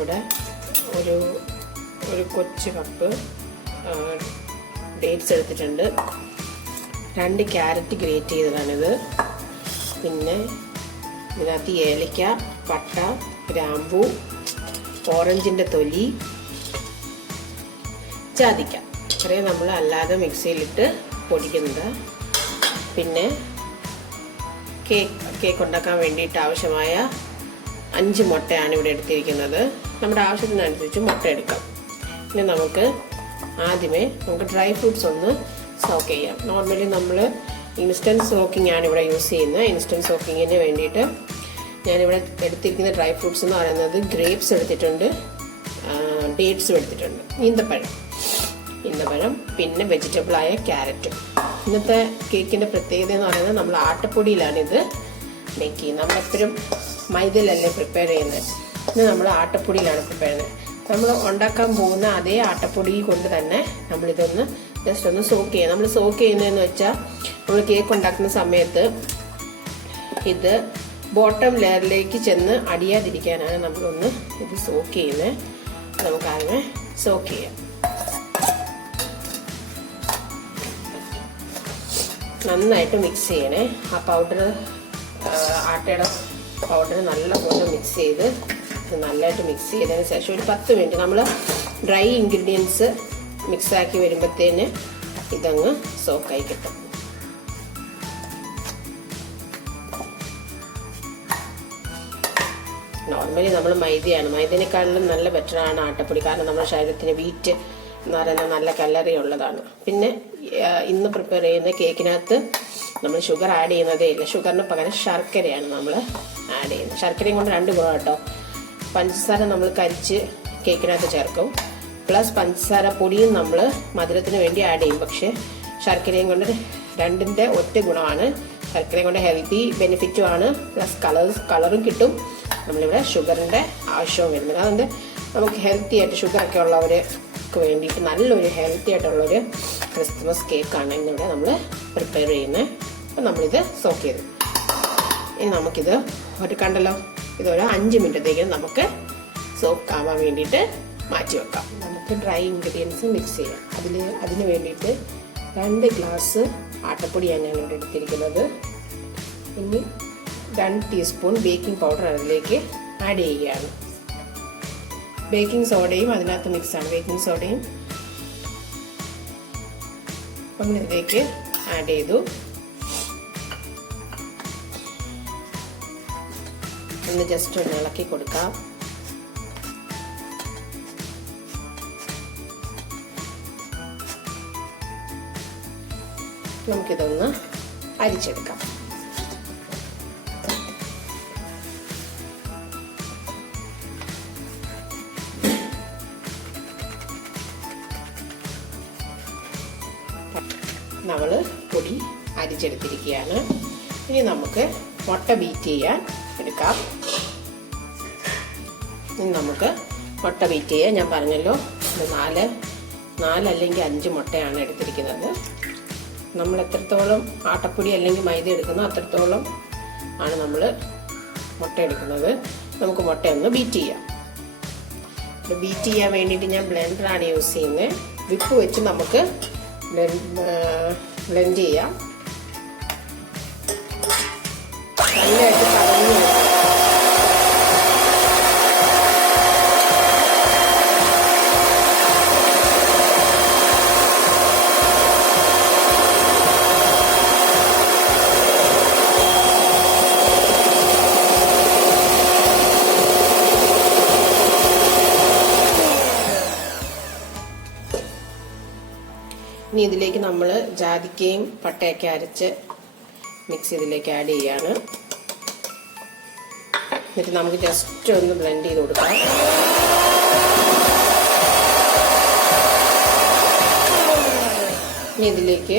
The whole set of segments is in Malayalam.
ഇവിടെ ഒരു കൊച്ചു കപ്പ് ഡേറ്റ്സ് എടുത്തിട്ടുണ്ട്. 2 ക്യാരറ്റ് ഗ്രേറ്റ് ചെയ്തതാണിത്. പിന്നെ ഇതിനകത്ത് ഏലക്ക, പട്ട, ഗ്രാമ്പൂ, ഓറഞ്ചിൻ്റെ തൊലി, ജാതിക്ക, ഇത്രയും നമ്മൾ അല്ലാതെ മിക്സിയിലിട്ട് പൊടിക്കുന്നത്. പിന്നെ കേക്ക് ഉണ്ടാക്കാൻ വേണ്ടിയിട്ട് ആവശ്യമായ 5 മുട്ടയാണ് ഇവിടെ എടുത്തിരിക്കുന്നത്. നമ്മുടെ ആവശ്യത്തിനനുസരിച്ച് മുട്ട എടുക്കാം. ഇനി നമുക്ക് ആദ്യമേ ഡ്രൈ ഫ്രൂട്ട്സ് ഒന്ന് സോക്ക് ചെയ്യാം. നോർമലി നമ്മൾ ഇൻസ്റ്റൻറ്റ് സോക്കിംഗ് ആണ് ഇവിടെ യൂസ് ചെയ്യുന്നത്. ഇൻസ്റ്റൻറ്റ് സോക്കിങ്ങിന് വേണ്ടിയിട്ട് ഞാനിവിടെ എടുത്തിരിക്കുന്ന ഡ്രൈ ഫ്രൂട്ട്സ് എന്ന് പറയുന്നത് ഗ്രേപ്സ് എടുത്തിട്ടുണ്ട്, ഡേറ്റ്സും എടുത്തിട്ടുണ്ട്, ഈന്തപ്പഴം, പിന്നെ വെജിറ്റബിളായ ക്യാരറ്റും. ഇന്നത്തെ കേക്കിൻ്റെ പ്രത്യേകത എന്ന് പറയുന്നത് നമ്മൾ ആട്ടപ്പൊടിയിലാണിത് മേക്ക് ചെയ്യുന്നത്. നമ്മളെപ്പോഴും മൈദയിലല്ലേ പ്രിപ്പയർ ചെയ്യുന്നത്. ഇന്ന് നമ്മൾ ആട്ടപ്പൊടിയിലാണ് പ്രിപ്പയർ ചെയ്യുന്നത്. നമ്മൾ ഉണ്ടാക്കാൻ പോകുന്ന അതേ ആട്ടപ്പൊടി കൊണ്ട് തന്നെ നമ്മളിതൊന്ന് ജസ്റ്റ് ഒന്ന് സോക്ക് ചെയ്യാം. നമ്മൾ സോക്ക് ചെയ്യുന്നതെന്ന് വെച്ചാൽ നമ്മൾ കേക്ക് ഉണ്ടാക്കുന്ന സമയത്ത് ഇത് ബോട്ടം ലെയറിലേക്ക് ചെന്ന് അടിയാതിരിക്കാനാണ് നമ്മളൊന്ന് ഇത് സോക്ക് ചെയ്യുന്നത്. നമുക്കതിനെ സോക്ക് ചെയ്യാം. നന്നായിട്ട് മിക്സ് ചെയ്യണേ. ആ പൗഡർ, ആട്ടയുടെ പൗഡർ നല്ലപോലെ മിക്സ് ചെയ്ത് നല്ലതായിട്ട് മിക്സ് ചെയ്തതിന് ശേഷം ഒരു 10 മിനിറ്റ് നമ്മൾ ഡ്രൈ ഇൻഗ്രീഡിയൻസ് മിക്സാക്കി വരുമ്പോഴത്തേന് ഇതങ്ങ് സോക്കായി കിട്ടും. നോർമലി നമ്മൾ മൈദയേക്കാളിലും നല്ല ബെറ്ററാണ് ആട്ടപ്പൊടി. കാരണം നമ്മുടെ ശരീരത്തിന് വീറ്റ് എന്ന് പറയുന്നത് നല്ല കലറി ഉള്ളതാണ്. പിന്നെ ഇന്ന് പ്രിപ്പയർ ചെയ്യുന്ന കേക്കിനകത്ത് നമ്മൾ ഷുഗർ ആഡ് ചെയ്യുന്നതേ ഇല്ല. ഷുഗറിന് പകരം ശർക്കരയാണ് നമ്മൾ ആഡ് ചെയ്യുന്നത്. ശർക്കരയും കൊണ്ട് 2 ഗുണം കേട്ടോ. പഞ്ചസാര നമ്മൾ കരിച്ച് കേക്കിനകത്ത് ചേർക്കും, പ്ലസ് പഞ്ചസാര പൊടിയും നമ്മൾ മധുരത്തിന് വേണ്ടി ആഡ് ചെയ്യും. പക്ഷെ ശർക്കരയും കൊണ്ട് 2ന്റെ ഒറ്റ ഗുണമാണ്. ശർക്കരയും കൊണ്ട് ഹെൽത്തി ബെനിഫിറ്റും ആണ്, പ്ലസ് കളറും കിട്ടും. നമ്മളിവിടെ ഷുഗറിൻ്റെ ആവശ്യവും വരുന്നത്. അതുകൊണ്ട് നമുക്ക് ഹെൽത്തി ആയിട്ട് ഷുഗറൊക്കെ ഉള്ളവർക്ക് വേണ്ടിയിട്ട് നല്ലൊരു ഹെൽത്തി ആയിട്ടുള്ളൊരു ക്രിസ്മസ് കേക്കാണ് ഇന്നിവിടെ നമ്മൾ പ്രിപ്പയർ ചെയ്യുന്നത്. അപ്പം നമ്മളിത് സോക്ക് ചെയ്തു. ഇനി നമുക്കിത് കണ്ടല്ലോ, ഇതൊരു 5 മിനിറ്റത്തേക്ക് നമുക്ക് സോക്ക് ആവാൻ വേണ്ടിയിട്ട് മാറ്റി വെക്കാം. നമുക്ക് ഡ്രൈ ഇൻഗ്രീഡിയൻസ് മിക്സ് ചെയ്യാം. അതിന് വേണ്ടിയിട്ട് 2 ഗ്ലാസ് ആട്ടപ്പൊടിയാണ് ഞാൻ ഇവിടെ എടുത്തിരിക്കുന്നത്. ഇനി 2 ടീസ്പൂൺ ബേക്കിംഗ് പൗഡർ അതിലേക്ക് ആഡ് ചെയ്യുകയാണ്. ബേക്കിംഗ് സോഡയും അതിനകത്ത് മിക്സാണ്. ബേക്കിംഗ് സോഡയും നമ്മളിതിലേക്ക് ആഡ് ചെയ്തു. ഒന്ന് ജസ്റ്റ് ഒന്ന് ഇളക്കി കൊടുക്കാം. നമുക്കിതൊന്ന് അരിച്ചെടുക്കാം. നമ്മൾ പൊടി അരിച്ചെടുത്തിരിക്കുകയാണ്. ഇനി നമുക്ക് മുട്ട ബീറ്റ് ചെയ്യാൻ എടുക്കാം. ഇനി നമുക്ക് മുട്ട ബീറ്റ് ചെയ്യാൻ ഞാൻ പറഞ്ഞല്ലോ, 4 അല്ലെങ്കിൽ 5 മുട്ടയാണ് എടുത്തിരിക്കുന്നത്. നമ്മൾ എത്രത്തോളം ആട്ടപ്പൊടി അല്ലെങ്കിൽ മൈദ എടുക്കുന്നോ അത്രത്തോളം ആണ് നമ്മൾ മുട്ട എടുക്കുന്നത്. നമുക്ക് മുട്ട ഒന്ന് ബീറ്റ് ചെയ്യാം. ബീറ്റ് ചെയ്യാൻ വേണ്ടിയിട്ട് ഞാൻ ബ്ലെൻഡറാണ് യൂസ് ചെയ്യുന്നത്. വിപ്പ് വെച്ച് നമുക്ക് ബ്ലെൻഡ് ചെയ്യാം. നല്ലതായിട്ട് കറങ്ങി ഇനി ഇതിലേക്ക് നമ്മൾ ജാതിക്കയും പട്ടയൊക്കെ അരച്ച് മിക്സ് ഇതിലേക്ക് ആഡ് ചെയ്യാണ്. എന്നിട്ട് നമുക്ക് ജസ്റ്റ് ഒന്ന് ബ്ലെൻഡ് ചെയ്ത് കൊടുക്കാം. ഇനി ഇതിലേക്ക്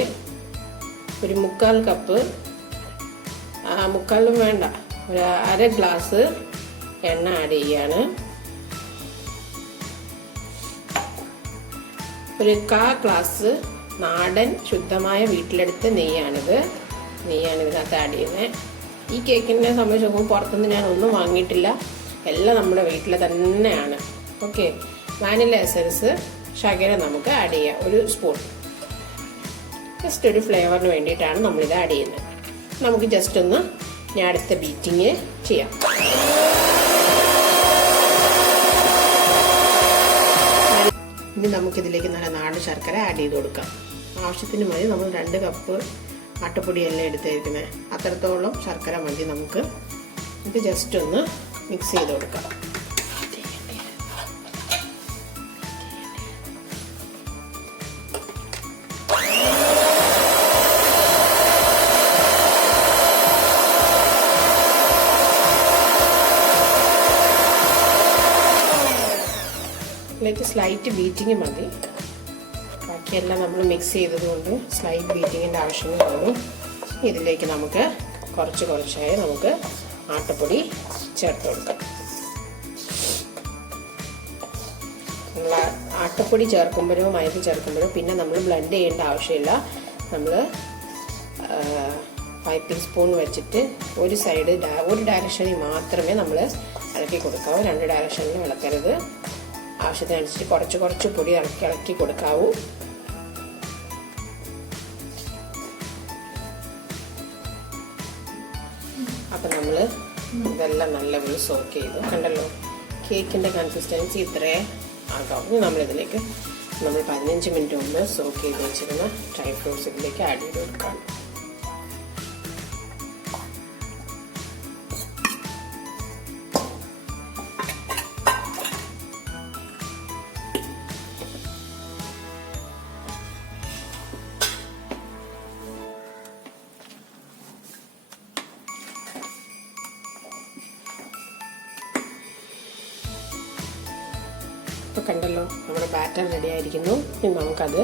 ഒരു 1/4 കപ്പ്, 1/4 വേണ്ട, ഒരു 1/2 ഗ്ലാസ് എണ്ണ ആഡ് ചെയ്യാണ്. ഒരു 1/4 ഗ്ലാസ് നാടൻ ശുദ്ധമായ വീട്ടിലെടുത്ത നെയ്യാണിത്. ഇതിനകത്ത് ആഡ് ചെയ്യുന്നത്. ഈ കേക്കിനെ സംബന്ധിച്ച് നോക്കുമ്പോൾ പുറത്തുനിന്ന് ഞാൻ ഒന്നും വാങ്ങിയിട്ടില്ല, എല്ലാം നമ്മുടെ വീട്ടിൽ തന്നെയാണ്. ഓക്കെ, വാനില എസൻസ്, ശർക്കര നമുക്ക് ആഡ് ചെയ്യാം, 1 സ്പൂൺ. ജസ്റ്റ് ഒരു ഫ്ലേവറിന് വേണ്ടിയിട്ടാണ് നമ്മളിത് ആഡ് ചെയ്യുന്നത്. നമുക്ക് ജസ്റ്റ് ഒന്ന് ഞാൻ അടുത്ത ബീറ്റിങ് ചെയ്യാം. ഇനി നമുക്കിതിലേക്ക് നല്ല നാടൻ ശർക്കര ആഡ് ചെയ്ത് കൊടുക്കാം. ആവശ്യത്തിന് മതി. നമ്മൾ 2 കപ്പ് ആട്ടപ്പൊടിയല്ലേ എടുത്തിരിക്കുന്നത്, അത്രത്തോളം ശർക്കര മതി നമുക്ക്. ഇത് ജസ്റ്റ് ഒന്ന് മിക്സ് ചെയ്ത് കൊടുക്കാം. ഇതിലേക്ക് സ്ലൈറ്റ് ബീറ്റിങ് മതി. ബാക്കിയെല്ലാം നമ്മൾ മിക്സ് ചെയ്തതുകൊണ്ട് സ്ലൈറ്റ് ബീറ്റിങ്ങിൻ്റെ ആവശ്യമേ ഉള്ളൂ. ഇതിലേക്ക് നമുക്ക് കുറച്ചായി നമുക്ക് ആട്ടപ്പൊടി ചേർത്ത് കൊടുക്കാം. നമ്മൾ ആട്ടപ്പൊടി ചേർക്കുമ്പോഴോ മൈദ ചേർക്കുമ്പോഴോ പിന്നെ നമ്മൾ ബ്ലെൻഡ് ചെയ്യേണ്ട ആവശ്യമില്ല. നമ്മൾ 5 ടീസ്പൂൺ വെച്ചിട്ട് ഒരു സൈഡ് ഒരു ഡയറക്ഷനിൽ മാത്രമേ നമ്മൾ ഇളക്കി കൊടുക്കാവൂ. 2 ഡയറക്ഷനിൽ ഇളക്കരുത്. ആവശ്യത്തിനനുസരിച്ച് കുറച്ച് പൊടി ഇളക്കി കൊടുക്കാവൂ. അപ്പം നമ്മൾ ഇതെല്ലാം നല്ലപോലെ സോക്ക് ചെയ്തു. കണ്ടല്ലോ, കേക്കിൻ്റെ കൺസിസ്റ്റൻസി ഇത്രേ ആകാവും. നമ്മളിതിലേക്ക് 15 മിനിറ്റ് മുമ്പ് സോക്ക് ചെയ്ത് വെച്ചിരുന്ന ഡ്രൈ ഫ്രൂട്ട്സ് ഇതിലേക്ക് ആഡ് ചെയ്ത് കൊടുക്കാം. ഇപ്പോൾ കണ്ടല്ലോ, നമ്മുടെ ബാറ്റർ റെഡി ആയിരിക്കുന്നു. ഇനി നമുക്കത്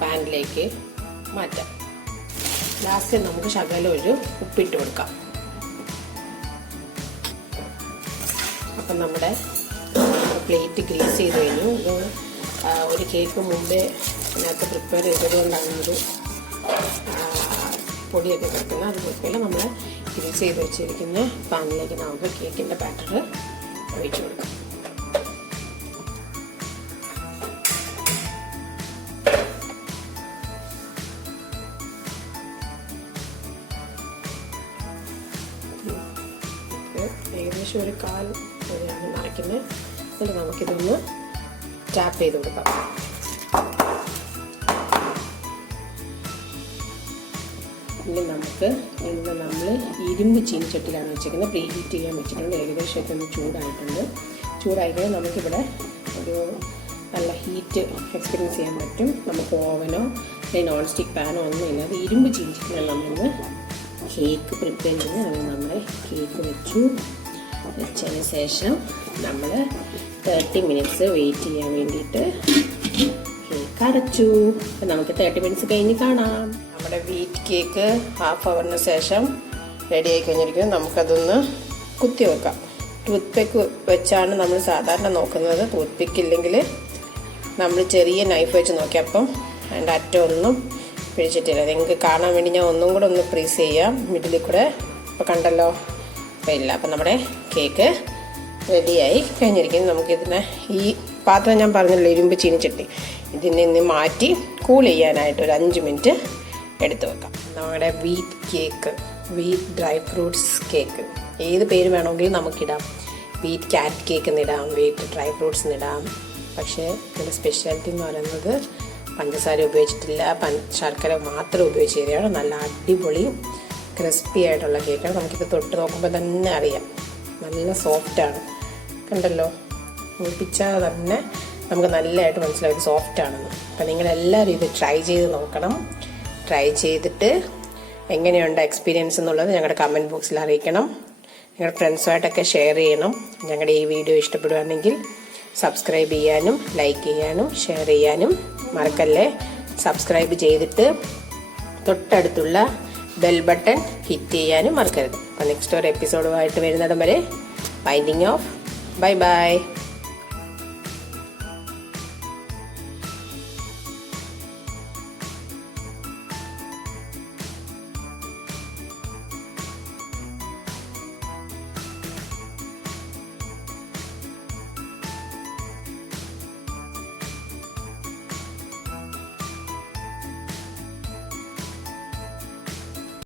പാനിലേക്ക് മാറ്റാം. ലാസ്റ്റ് നമുക്ക് ശകലം ഒരു ഉപ്പിട്ട് കൊടുക്കാം. അപ്പം നമ്മുടെ പ്ലേറ്റ് ഗ്രീസ് ചെയ്ത് കഴിഞ്ഞു. ഇത് ഒരു കേക്ക് മുമ്പേ അതിനകത്ത് പ്രിപ്പയർ ചെയ്തതുകൊണ്ടാണ് ഒരു പൊടിയൊക്കെ കിടക്കുന്നത്. അത് കുഴപ്പമില്ല. നമ്മൾ ഗ്രീസ് ചെയ്ത് വെച്ചിരിക്കുന്ന പാനിലേക്ക് നമുക്ക് കേക്കിൻ്റെ ബാറ്റർ ഒഴിച്ചു കൊടുക്കാം. ഏകദേശം ഒരു 1/4 ആണ് നിറയ്ക്കുന്നത്. എന്നിട്ട് നമുക്കിതൊന്ന് ടാപ്പ് ചെയ്ത് കൊടുക്കാം. ഇനി നമ്മൾ ഇരുമ്പ് ചീനിച്ചട്ടിയിലാണ് വെച്ചിരിക്കുന്നത്. പ്രീ ഹീറ്റ് ചെയ്യാൻ വെച്ചിട്ടുണ്ട്. ഏകദേശമൊക്കെ ഒന്ന് ചൂടായിക്കഴിഞ്ഞാൽ നമുക്കിവിടെ ഒരു നല്ല ഹീറ്റ് എക്സ്പീരിയൻസ് ചെയ്യാൻ പറ്റും. നമുക്ക് ഓവനോ അല്ലെങ്കിൽ നോൺ സ്റ്റിക്ക് പാനോ ഒന്നും ഇല്ലാതെ ഇരുമ്പ് ചീനിച്ചട്ടിലാണ് നമ്മളിന്ന് കേക്ക് പ്രിപ്പയർ ചെയ്യുന്നത്. അങ്ങനെ നമ്മൾ കേക്ക് വെച്ചതിന് ശേഷം നമ്മൾ 30 മിനിറ്റ്സ് വെയിറ്റ് ചെയ്യാൻ വേണ്ടിയിട്ട് കേക്ക് അടച്ചു. അപ്പം നമുക്ക് 30 മിനിറ്റ്സ് കഴിഞ്ഞ് കാണാം. നമ്മുടെ വീറ്റ് കേക്ക് ഹാഫ് അവറിന് ശേഷം റെഡി ആയി കഴിഞ്ഞിരിക്കുന്നത്. നമുക്കതൊന്ന് കുത്തി വെക്കാം. ടൂത്ത് പിക്ക് വെച്ചാണ് നമ്മൾ സാധാരണ നോക്കുന്നത്. ടൂത്ത് പിക്ക് ഇല്ലെങ്കിൽ നമ്മൾ ചെറിയ നൈഫ് വെച്ച് നോക്കിയപ്പം അതിൻ്റെ അറ്റമൊന്നും പിടിച്ചിട്ടില്ല. നിങ്ങൾക്ക് കാണാൻ വേണ്ടി ഞാൻ ഒന്നും കൂടെ ഒന്ന് പ്രീസ് ചെയ്യാം മിഡിലിൽ കൂടെ. അപ്പോൾ കണ്ടല്ലോ, അപ്പോൾ ഇല്ല. അപ്പം നമ്മുടെ കേക്ക് റെഡിയായി കഴിഞ്ഞിരിക്കുന്നു. നമുക്കിതിനെ ഈ പാത്രം ഞാൻ പറഞ്ഞല്ലോ, ഇരുമ്പ് ചീനിച്ചട്ടി, ഇതിൽ നിന്ന് മാറ്റി കൂൾ ചെയ്യാനായിട്ട് ഒരു 5 മിനിറ്റ് എടുത്തു വെക്കാം. നമ്മുടെ wheat cake, wheat dry fruits cake, ഏത് പേര് വേണമെങ്കിലും നമുക്കിടാം. വീറ്റ് ക്യാരറ്റ് കേക്ക് എന്നിടാം, വീറ്റ് ഡ്രൈ ഫ്രൂട്ട്സ് എന്നിടാം. പക്ഷേ ഇതിൻ്റെ സ്പെഷ്യാലിറ്റി എന്ന് പറയുന്നത് പഞ്ചസാര ഉപയോഗിച്ചിട്ടില്ല, ശർക്കര മാത്രം ഉപയോഗിച്ച് തരികയാണ്. നല്ല അടിപൊളി ക്രിസ്പി ആയിട്ടുള്ള കേക്കാണ്. നമുക്കിത് തൊട്ട് നോക്കുമ്പോൾ തന്നെ അറിയാം, നല്ല സോഫ്റ്റാണ്. കണ്ടല്ലോ, ഒഴിപ്പിച്ചാൽ തന്നെ നമുക്ക് നല്ലതായിട്ട് മനസ്സിലാവും സോഫ്റ്റ് ആണെന്ന്. അപ്പം നിങ്ങളെല്ലാവരും ഇത് ട്രൈ ചെയ്ത് നോക്കണം. ട്രൈ ചെയ്തിട്ട് എങ്ങനെയുണ്ട് എക്സ്പീരിയൻസ് എന്നുള്ളത് ഞങ്ങളുടെ കമൻറ്റ് ബോക്സിൽ അറിയിക്കണം. നിങ്ങളുടെ ഫ്രണ്ട്സുമായിട്ടൊക്കെ ഷെയർ ചെയ്യണം. ഞങ്ങളുടെ ഈ വീഡിയോ ഇഷ്ടപ്പെടുകയാണെങ്കിൽ സബ്സ്ക്രൈബ് ചെയ്യാനും ലൈക്ക് ചെയ്യാനും ഷെയർ ചെയ്യാനും മറക്കല്ലേ. സബ്സ്ക്രൈബ് ചെയ്തിട്ട് തൊട്ടടുത്തുള്ള ബെൽ ബട്ടൺ ഹിറ്റ് ചെയ്യാനും മറക്കരുത്. അപ്പോൾ നെക്സ്റ്റ് ഒരു എപ്പിസോഡുമായിട്ട് വരുന്നിടം വരെ ബൈൻഡിങ് ഓഫ്. Bye bye.